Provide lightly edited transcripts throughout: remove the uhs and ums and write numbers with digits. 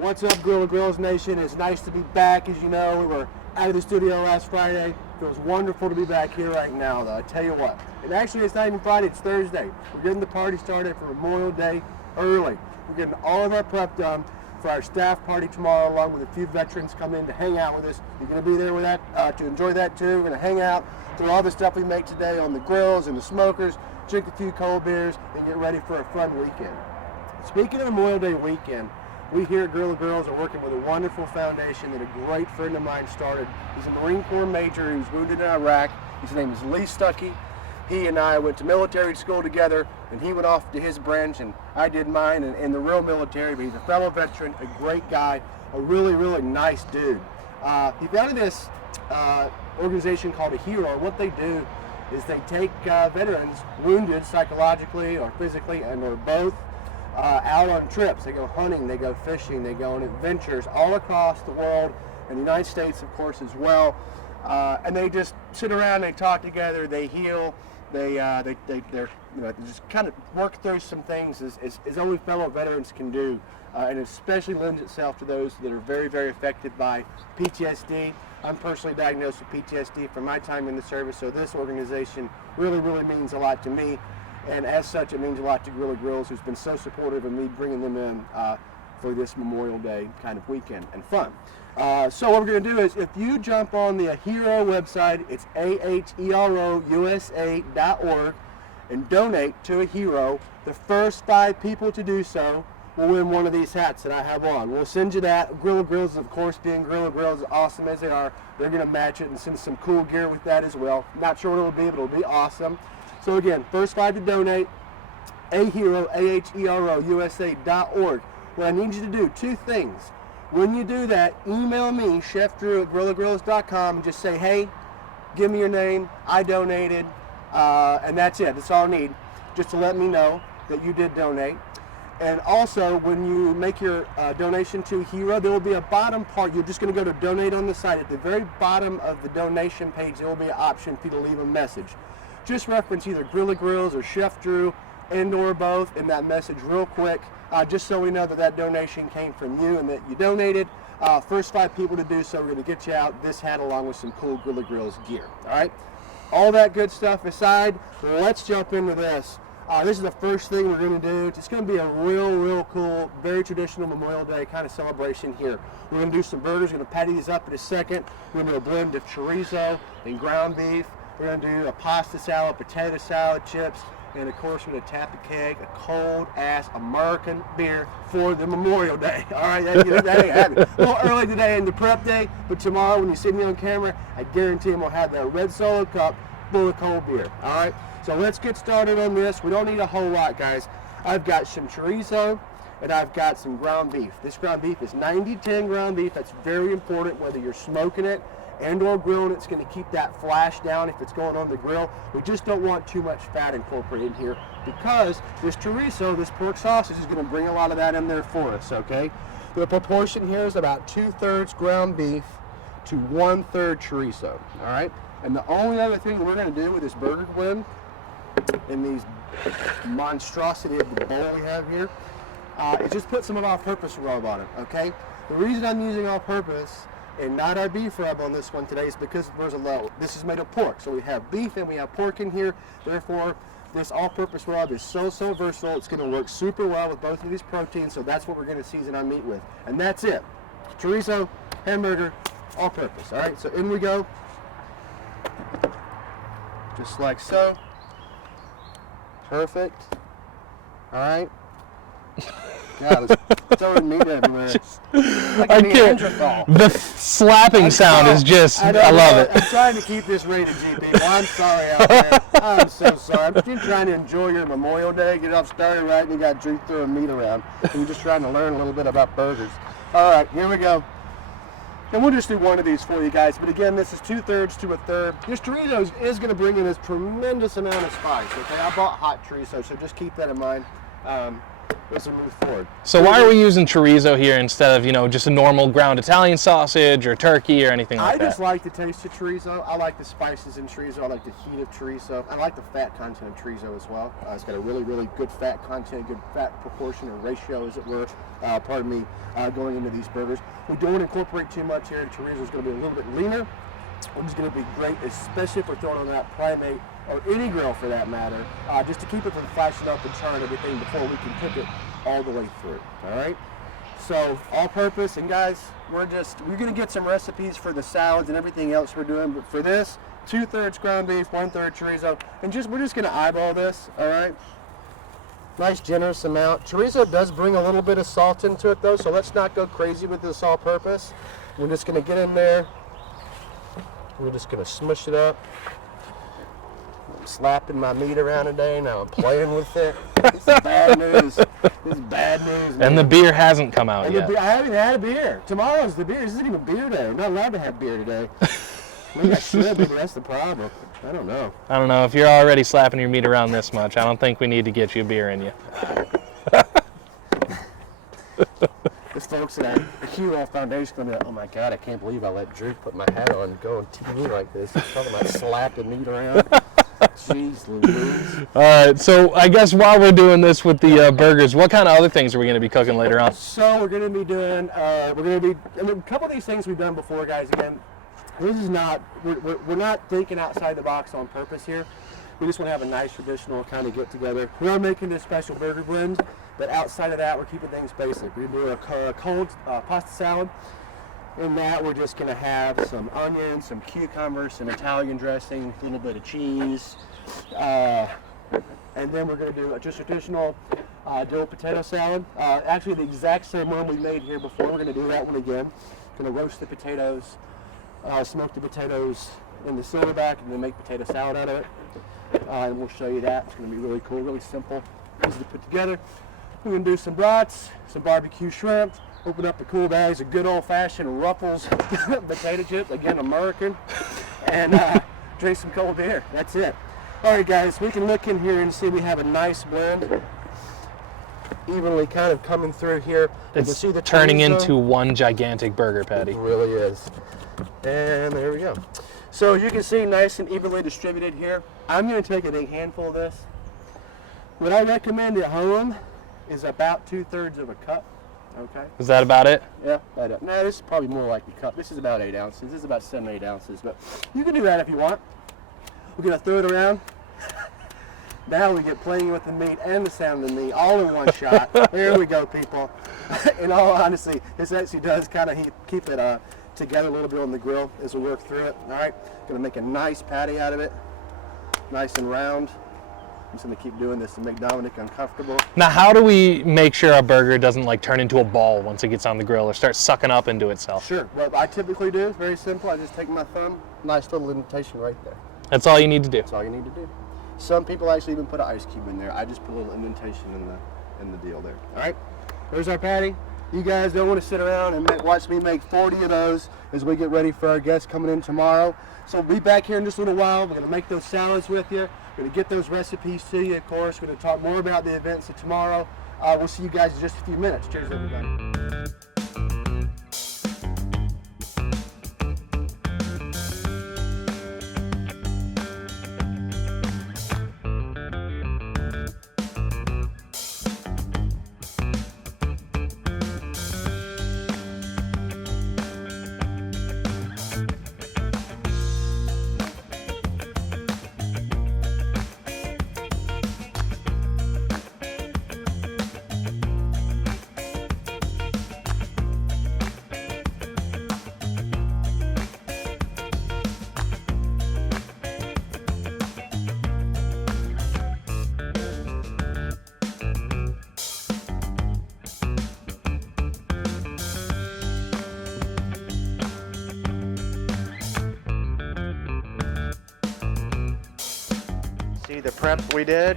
What's up, Grilla Grills Nation? It's nice to be back. As you know, we were out of the studio last Friday. It feels wonderful to be back here right now, though. I tell you what. And actually, it's not even Friday, it's Thursday. We're getting the party started for Memorial Day early. We're getting all of our prep done for our staff party tomorrow, along with a few veterans coming in to hang out with us. You're going to be there with that to enjoy that, too. We're going to hang out through all the stuff we make today on the grills and the smokers, drink a few cold beers, and get ready for a fun weekend. Speaking of Memorial Day weekend, we here at Grilla Grills are working with a wonderful foundation that a great friend of mine started. He's a Marine Corps major who's wounded in Iraq. His name is Lee Stuckey. He and I went to military school together, and he went off to his branch, and I did mine in the real military, but he's a fellow veteran, a great guy, a really, really nice dude. He founded this organization called A Hero, and what they do is they take veterans wounded psychologically or physically and or both out on trips. They go hunting, they go fishing, they go on adventures all across the world, and the United States, of course, as well. And they just sit around, they talk together, they heal, they're just kind of work through some things as only fellow veterans can do, and especially lends itself to those that are very, very affected by PTSD. I'm personally diagnosed with PTSD from my time in the service, so this organization really, really means a lot to me. And as such, it means a lot to Grilla Grills, who's been so supportive of me bringing them in for this Memorial Day kind of weekend and fun. So what we're going to do is, if you jump on the Hero website, it's aherousa.org, and donate to A Hero, the first 5 people to do so will win one of these hats that I have on. We'll send you that. Grilla Grills, of course, being Grilla Grills, awesome as they are, they're going to match it and send some cool gear with that as well. Not sure what it'll be, but it'll be awesome. So again, first 5 to donate, aherousa.org. What I need you to do, 2 things. When you do that, email me, chefdrew@grillagrills.com, and just say, hey, give me your name, I donated, and that's it. That's all I need, just to let me know that you did donate. And also, when you make your donation to Hero, there will be a bottom part. You're just going to go to donate on the site. At the very bottom of the donation page, there will be an option for you to leave a message. Just reference either Grilla Grills or Chef Drew and or both in that message real quick, just so we know that that donation came from you and that you donated. First 5 people to do so, we're going to get you out this hat along with some cool Grilla Grills gear. All right? All that good stuff aside, let's jump into this. This is the first thing we're going to do. It's going to be a real cool, very traditional Memorial Day kind of celebration here. We're going to do some burgers. We're going to patty these up in a second. We're going to do a blend of chorizo and ground beef. We're going to do a pasta salad, potato salad, chips, and of course we're going to tap a keg, a cold-ass American beer for the Memorial Day. All right, that ain't happening. A little early today in the prep day, but tomorrow when you see me on camera, I guarantee we'll have that red Solo cup full of cold beer. All right, so let's get started on this. We don't need a whole lot, guys. I've got some chorizo, and I've got some ground beef. This ground beef is 90-10 ground beef. That's very important, whether you're smoking it and or grilling. It's going to keep that flash down if it's going on the grill. We just don't want too much fat incorporated here, because this chorizo, this pork sausage, is going to bring a lot of that in there for us, okay? The proportion here is about 2/3 ground beef to 1/3 chorizo, all right? And the only other thing we're going to do with this burger blend in these monstrosity of the bowl we have here is just put some of all-purpose rub on it, okay? The reason I'm using all-purpose and not our beef rub on this one today is because this is made of pork. So we have beef and we have pork in here. Therefore, this all-purpose rub is so versatile. It's going to work super well with both of these proteins. So that's what we're going to season our meat with. And that's it. Chorizo, hamburger, all-purpose. All right, so in we go. Just like so. Perfect. All right. God, it's throwing meat everywhere. Like I can't. The slapping sound is just, I love it. I'm trying to keep this rated G, people. I'm sorry out there. I'm so sorry. I'm just trying to enjoy your Memorial Day, get off started right, and you got Drew throwing meat around. And you're just trying to learn a little bit about burgers. All right, here we go. And we'll just do one of these for you guys. But again, this is 2/3 to 1/3. This chorizo is going to bring in this tremendous amount of spice, okay? I bought hot chorizo, so just keep that in mind. as we move forward. So why are we using chorizo here instead of, you know, just a normal ground Italian sausage or turkey or anything like that? I just like the taste of chorizo. I like the spices in chorizo. I like the heat of chorizo. I like the fat content of chorizo as well. It's got a really, really good fat content, good fat proportion or ratio, as it were, going into these burgers. We don't want to incorporate too much here. Chorizo is going to be a little bit leaner, which is going to be great, especially if we're throwing on that primate or any grill for that matter, just to keep it from flashing up and charring everything before we can cook it all the way through. All right. So all purpose, and guys, we're going to get some recipes for the salads and everything else we're doing. But for this, 2/3 ground beef, 1/3 chorizo, and we're just going to eyeball this. All right. Nice generous amount. Chorizo does bring a little bit of salt into it though, so let's not go crazy with this all purpose. We're just going to get in there. We're just going to smush it up. I'm slapping my meat around today. Now I'm playing with it. This is bad news. This is bad news, man. And the beer hasn't come out And yet. I haven't had a beer. Tomorrow's the beer. This isn't even beer day. I'm not allowed to have beer today. Maybe I should, maybe that's the problem. I don't know. I don't know. If you're already slapping your meat around this much, I don't think we need to get you a beer in you. This folks at the QL Foundation going to be like, oh my God, I can't believe I let Drew put my hat on and go on TV like this. He's talking about slapping meat around. Jeez Louise. All right, so I guess while we're doing this with the burgers, what kind of other things are we going to be cooking later on? So we're going to be doing, a couple of these things we've done before, guys. Again, this is not, we're not thinking outside the box on purpose here. We just want to have a nice traditional kind of get together. We are making this special burger blend, but outside of that, we're keeping things basic. We're doing a cold pasta salad. In that, we're just going to have some onions, some cucumbers, some Italian dressing, a little bit of cheese. And then we're going to do just a traditional dill potato salad. Actually, the exact same one we made here before. We're going to do that one again. Going to roast the potatoes, smoke the potatoes in the silverback, and then make potato salad out of it. And we'll show you that. It's going to be really cool, really simple, easy to put together. We're going to do some brats, some barbecue shrimp, open up the cool bags of good old-fashioned Ruffles potato chips, again, American, and drink some cold beer. That's it. All right, guys, we can look in here and see we have a nice blend, evenly kind of coming through here. It's see the turning chorizo? into one gigantic burger patty. It really is. And there we go. So you can see nice and evenly distributed here. I'm going to take a big handful of this. What I recommend at home is about 2/3 of a cup. Okay. Is that about it? Yeah, about it. No, this is probably more like a cup. This is about 8 ounces. This is about 7 or 8 ounces, but you can do that if you want. We're going to throw it around. Now we get playing with the meat and the sound of the meat all in one shot. There we go, people. In all honesty, this actually does kind of keep it together a little bit on the grill as we work through it. All right, going to make a nice patty out of it, nice and round. I'm just going to keep doing this to make Dominic uncomfortable. Now, how do we make sure a burger doesn't like turn into a ball once it gets on the grill or start sucking up into itself? Sure. What I typically do is very simple. I just take my thumb, nice little indentation right there. That's all you need to do. That's all you need to do. Some people actually even put an ice cube in there. I just put a little indentation in the deal there. All right, there's our patty. You guys don't want to sit around and watch me make 40 of those as we get ready for our guests coming in tomorrow. So we'll be back here in just a little while. We're going to make those salads with you. We're going to get those recipes to you, of course. We're going to talk more about the events of tomorrow. We'll see you guys in just a few minutes. Cheers, everybody. The prep we did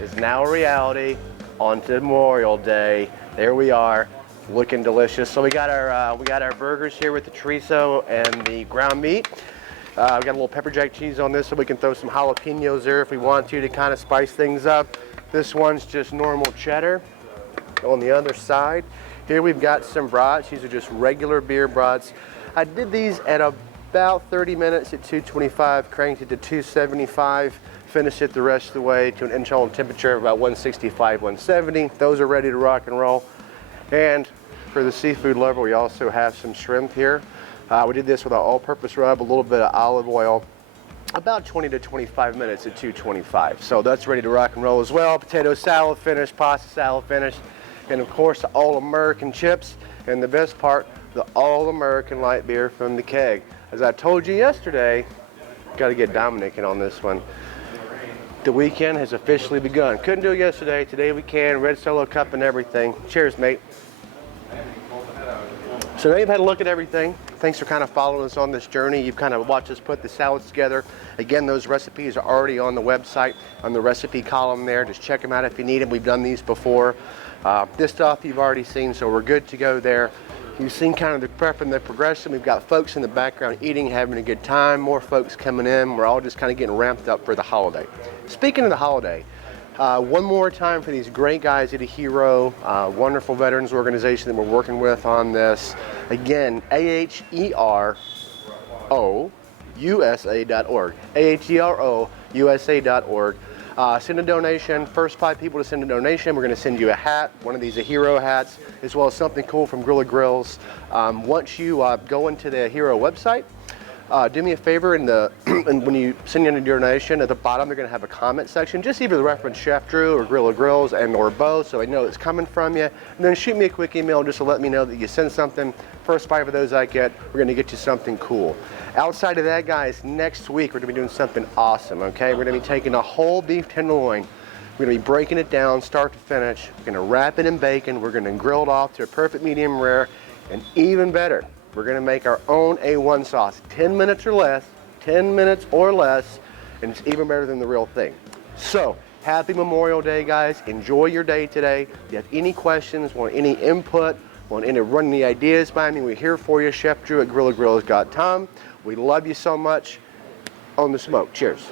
is now a reality. On to Memorial Day. There we are, looking delicious. So we got our burgers here with the chorizo and the ground meat. We got a little pepper jack cheese on this, so we can throw some jalapenos there if we want to kind of spice things up. This one's just normal cheddar. On the other side, here we've got some brats. These are just regular beer brats. I did these at about 30 minutes at 225, cranked it to 275, finished it the rest of the way to an internal temperature of about 165, 170. Those are ready to rock and roll. And for the seafood lover, we also have some shrimp here. We did this with our all-purpose rub, a little bit of olive oil, about 20 to 25 minutes at 225. So that's ready to rock and roll as well. Potato salad finish, pasta salad finish, and of course the all-American chips, and the best part, the all-American light beer from the keg. As I told you yesterday, got to get Dominic in on this one. The weekend has officially begun. Couldn't do it yesterday, today we can. Red Solo cup and everything. Cheers, mate. So now you've had a look at everything. Thanks for kind of following us on this journey. You've kind of watched us put the salads together. Again, those recipes are already on the website, on the recipe column there. Just check them out if you need them. We've done these before. This stuff you've already seen, so we're good to go there. You've seen kind of the prep and the progression. We've got folks in the background eating, having a good time, more folks coming in. We're all just kind of getting ramped up for the holiday. Speaking of the holiday, one more time for these great guys at Hero, wonderful veterans organization that we're working with on this. Again, AHEROUSA.org, AHEROUSA.org. Send a donation. First 5 people to send a donation, we're going to send you a hat, one of these Hero hats, as well as something cool from Grilla Grills. Once you go into the Hero website, do me a favor, and when you send in a donation, at the bottom they're going to have a comment section. Just either reference Chef Drew or Grilla Grills or both, so I know it's coming from you. And then shoot me a quick email just to let me know that you sent something. First 5 of those I get, we're going to get you something cool. Outside of that, guys, next week we're going to be doing something awesome, okay? We're going to be taking a whole beef tenderloin. We're going to be breaking it down start to finish. We're going to wrap it in bacon. We're going to grill it off to a perfect medium rare. And even better, we're going to make our own A1 sauce. 10 minutes or less, and it's even better than the real thing. So, happy Memorial Day, guys. Enjoy your day today. If you have any questions, want any input, want any run any ideas by me, we're here for you. Chef Drew at GrillaGrills.com. We love you so much. On the smoke. Cheers.